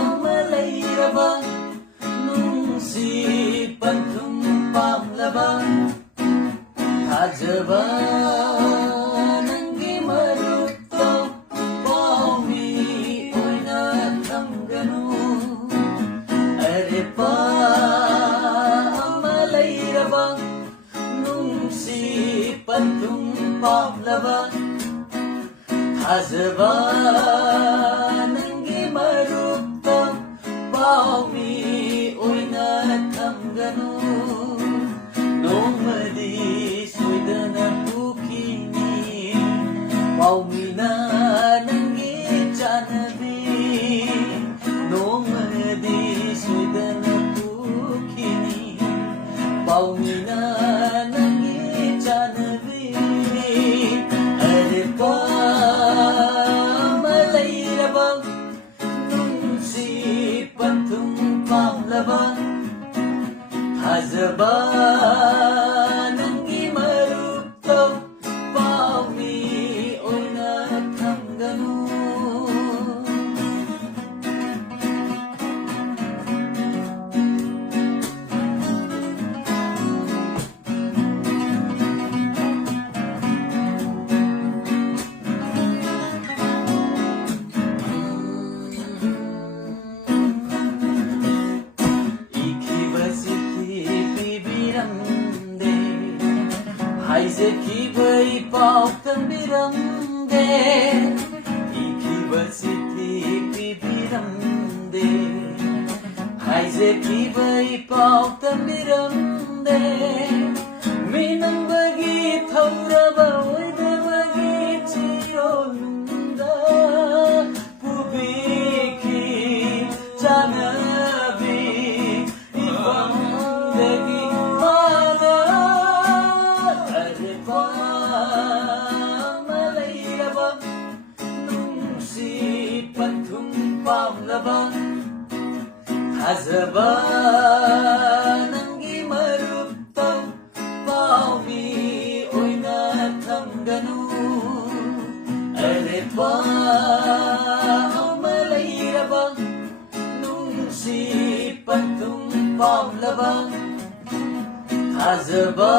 Pamalayraba nung si Pantung Pamlaba Hajaba nang gimaruto Paumi oy natanggano Are Pamalayraba nung si Pantung Pamlaba Hajaba nang gimaruto Paumi oy natanggano Nomadi soydana pukini Paumi na nang gichanabi Nomadi soydana pukini Paumi na nang gichanabi Are Pamalayraba nung si Pantung Pamlaba Hajaba nang gimaruto Paumi oy natanggano Haizeki bai pau tambiramde Ikibasiti pipiramde Haizeki bai pau tambiramde Minang bagi thauraba oidabagi chironda Pubiki chanabi ibandagi Pamalayraba nung si Pantung Pamlaba Hajaba nang gimaruto Paumi oy natanggano Are Pamalayraba nung si Pantung Pamlaba Hajaba